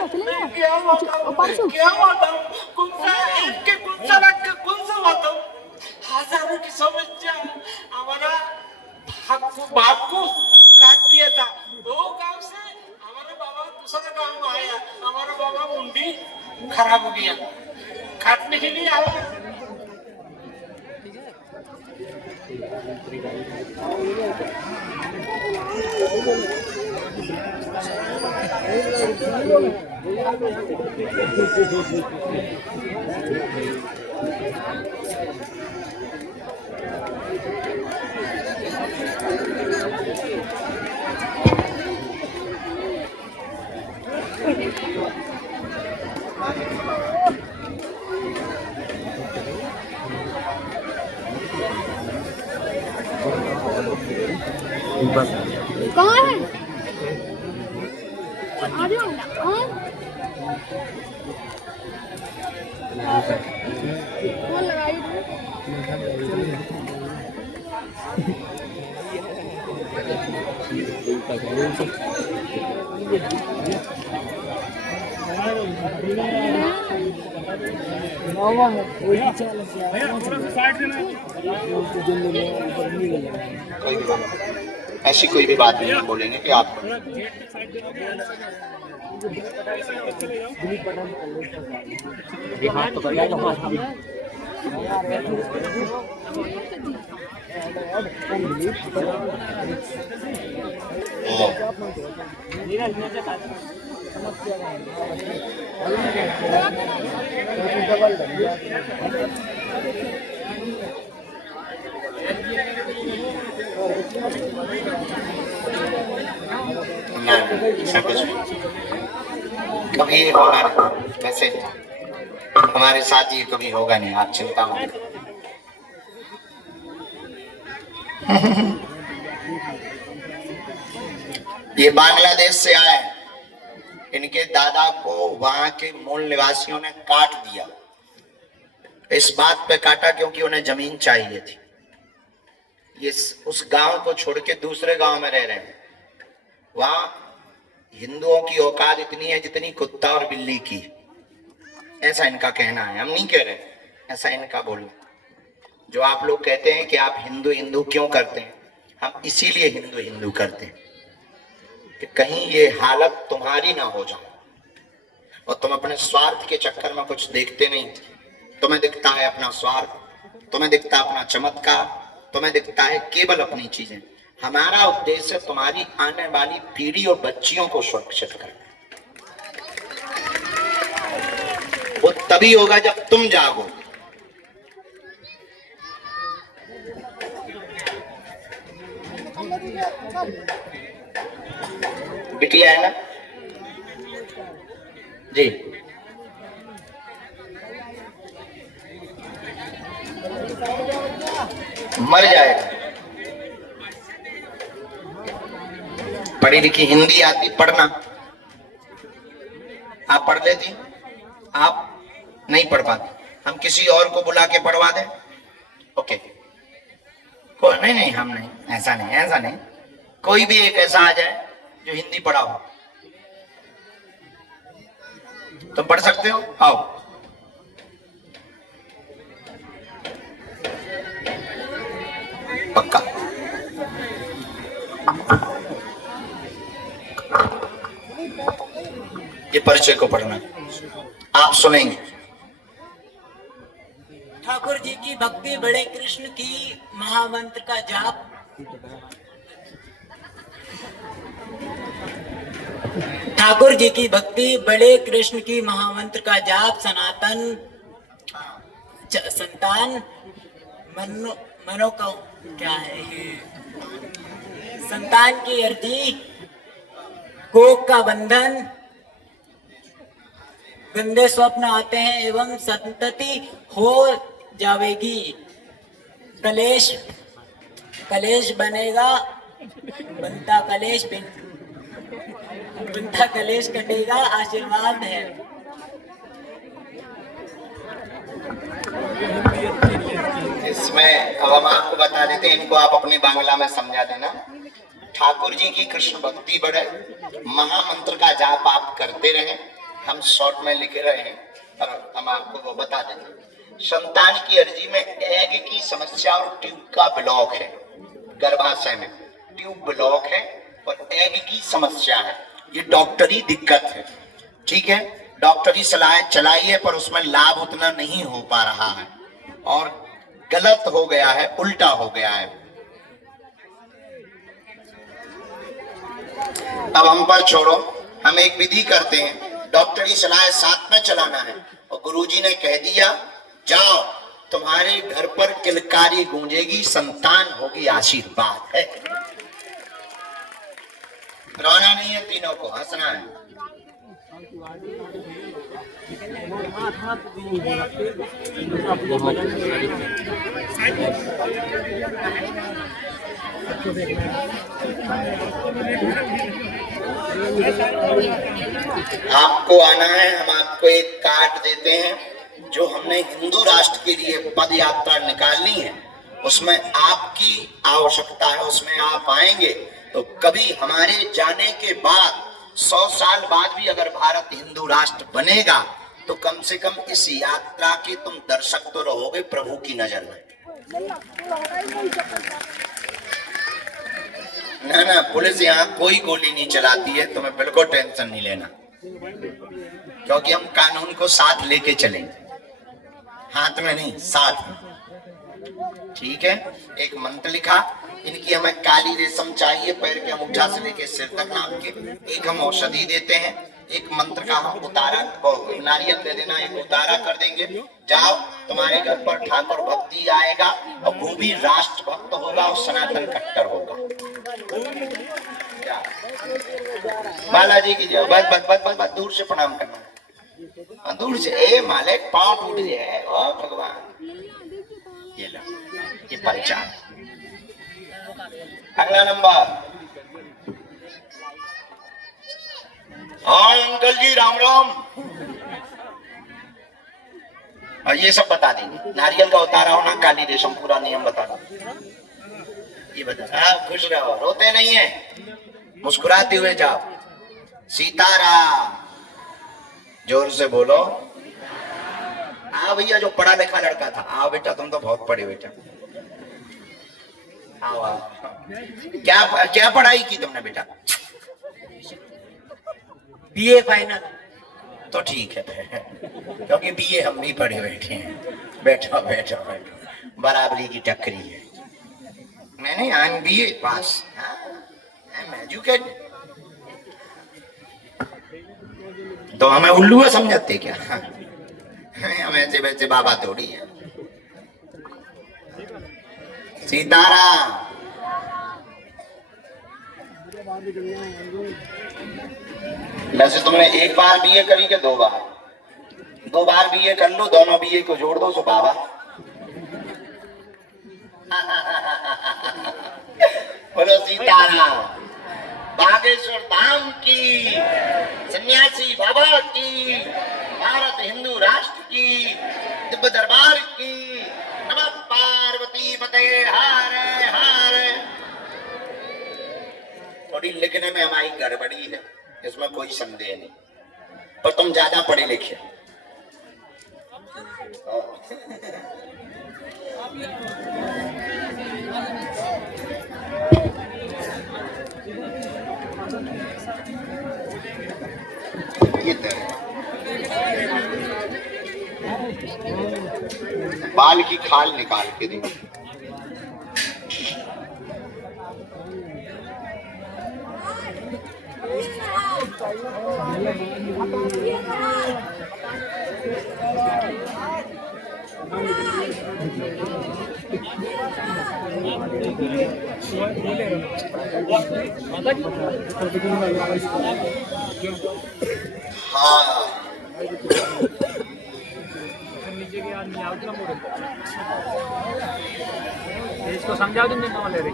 क्या बताऊं कौन सा एक के कौन सा रख के कौन सा बताऊं हजारों की समस्या हमारा बाप को काट दिया था वो गांव से हमारा बाबा दूसरा गांव में आया हमारा बाबा मुंडी खराब हो गया काटने के लिए आया कहाँ है? आ जाओ। फोन लगाई ऐसी कोई भी बात नहीं बोलेंगे कि आप ऐसा कुछ कभी होगा नहीं वैसे हमारे साथ ये कभी होगा नहीं आप चिंता मत ये बांग्लादेश से आए इनके दादा को वहां के मूल निवासियों ने काट दिया इस बात पे काटा क्योंकि उन्हें जमीन चाहिए थी ये उस गांव को छोड़ के दूसरे गांव में रह रहे हैं वहां हिंदुओं की औकात इतनी है जितनी कुत्ता और बिल्ली की ऐसा इनका कहना है हम नहीं कह रहे ऐसा इनका बोलना जो आप लोग कहते हैं कि आप हिंदू हिंदू क्यों करते हैं हम इसीलिए हिंदू हिंदू करते हैं कि कहीं ये हालत तुम्हारी ना हो जाए और तुम अपने स्वार्थ के चक्कर में कुछ देखते नहीं तुम्हें दिखता है अपना स्वार्थ तुम्हें दिखता है अपना चमत्कार तुम्हें दिखता है केवल अपनी चीजें हमारा उद्देश्य तुम्हारी आने वाली पीढ़ी और बच्चियों को सुरक्षित करना वो तभी होगा जब तुम जागो बिटिया है ना जी मर जाएगा पढ़ी लिखी हिंदी आती पढ़ना आप पढ़ लेती आप नहीं पढ़ पाते हम किसी और को बुला के पढ़वा दें ओके नहीं नहीं हम नहीं ऐसा नहीं कोई भी एक ऐसा आ जाए जो हिंदी पढ़ा हो तुम पढ़ सकते हो आओ पक्का ये परिचय को पढ़ना आप सुनेंगे ठाकुर जी की भक्ति बड़े कृष्ण की महामंत्र का जाप ठाकुर जी की भक्ति बड़े कृष्ण की महामंत्र का जाप सनातन संतान मनो का क्या है संतान की अर्जी कोक का बंधन गंदे स्वप्न आते हैं एवं संतति हो जाएगी कलेश बनेगा बनता कलेश कटेगा आशीर्वाद है इसमें अब हम आपको बता देते हैं इनको आप अपने बांग्ला में समझा देना ठाकुर जी की कृष्ण भक्ति बढ़े महामंत्र का जाप आप करते रहें हम शॉर्ट में लिख रहे हैं, पर हम आपको वो बता देंगे। संतान की अर्जी में एग की समस्या और ट्यूब का ब्लॉक है, गर्भाशय में ट्यूब ब्लॉक है और एग की समस्या है, ये डॉक्टरी दिक्कत है। ठीक है, डॉक्टरी सलाह चलाई है पर उसमें लाभ उतना नहीं हो पा रहा है और गलत हो गया है, उल्टा हो गया है। अब हम पर छोड़ो, हम एक विधि करते हैं, डॉक्टरी सलाह साथ में चलाना है। और गुरुजी ने कह दिया जाओ, तुम्हारे घर पर किलकारी गूंजेगी, संतान होगी, आशीर्वाद है। रोना नहीं है, तीनों को हंसना है। आपको आना है, हम आपको एक कार्ड देते हैं जो हमने हिंदू राष्ट्र के लिए पद यात्रा निकालनी है, उसमें आपकी आवश्यकता है, उसमें आप आएंगे तो कभी हमारे जाने के बाद 100 साल बाद भी अगर भारत हिंदू राष्ट्र बनेगा तो कम से कम इस यात्रा के तुम दर्शक तो रहोगे प्रभु की नजर में। ना ना, पुलिस यहाँ कोई गोली नहीं चलाती है, तुम्हें बिल्कुल टेंशन नहीं लेना, क्योंकि हम कानून को साथ लेके चलेंगे, हाथ में नहीं, साथ में। ठीक है, एक मंत्र लिखा, इनकी हमें काली रेशम चाहिए, पैर के अंगूठा से लेके सिर तक नाम के। एक हम औषधि देते हैं, एक मंत्र का हम उतारा, नारियल दे देना, एक उतारा कर देंगे। जाओ, तुम्हारे घर पर ठाकुर भक्ति आएगा और वो भी राष्ट्र भक्त होगा और सनातन कट्टर होगा। बालाजी की जय। बस बस बस बस बस, दूर से प्रणाम करना, दूर से। ए मालिक, पांव टूट जाए, ओ भगवान। ये लो, ये परिचार। अगला नंबर। हाँ अंकल जी, राम राम। और ये सब बता देंगे, नारियल का उतारा होना, काली रेशम, पूरा नियम बता दो। ये बता, हाँ खुश रहो, रोते नहीं है, मुस्कुराते हुए जाओ। सीताराम, जोर से बोलो। हाँ भैया, जो पढ़ा लिखा लड़का था, आओ बेटा, तुम तो बहुत पढ़े बेटा, आओ आओ। क्या क्या पढ़ाई की तुमने बेटा? BA final. तो ठीक है, क्योंकि बीए हम भी पढ़े बैठे हैं। बैठो बैठो बैठो, बराबरी की टक्करी है। मैंने I am BA pass, I am educated. तो हमें उल्लू समझते क्या? हम ऐसे वैसे बाबा थोड़ी है। सीताराम। वैसे तुमने एक बार बीए करी के 2 बार? 2 बार बीए कर लो, दोनों बीए को जोड़ दो, सो बाबा। बोलो सीताराम। बागेश्वर धाम की, सन्यासी बाबा की, भारत हिंदू राष्ट्र की, दिव्य दरबार की। नमः पार्वती पते हारे हारे। थोड़ी लिखने में हमारी गड़बड़ी है, इसमें कोई संदेह नहीं, पर तुम ज्यादा पढ़े लिखे। बाल की खाल निकाल के दे। हाँ, इसको समझा दूं मैं वाले रे।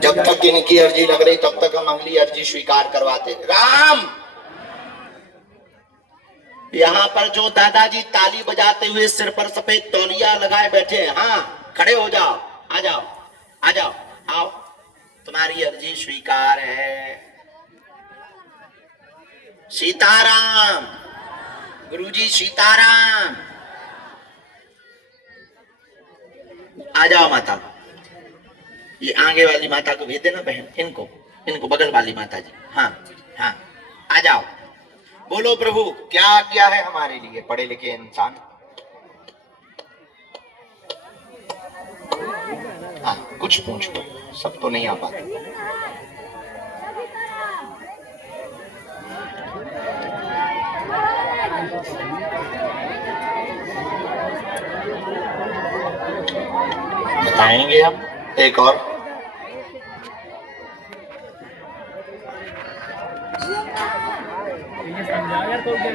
जब तक इनकी अर्जी लग रही तब तक हम अगली अर्जी स्वीकार करवाते। राम, यहाँ पर जो दादाजी ताली बजाते हुए सिर पर सफेद तौलिया लगाए बैठे हैं, हाँ खड़े हो जाओ, आ जाओ। आ जाओ, आओ, तुम्हारी अर्जी स्वीकार है। सीताराम, गुरुजी सीताराम। आ जाओ माता, ये आगे वाली माता को भेज देना बहन, इनको बगल वाली माता जी। हाँ हाँ, आ जाओ। बोलो प्रभु क्या किया है हमारे लिए पढ़े लिखे इंसान। हाँ, कुछ पूछो, सब तो नहीं आ पाता। बताएंगे हम एक और। ये समझा यार तो क्या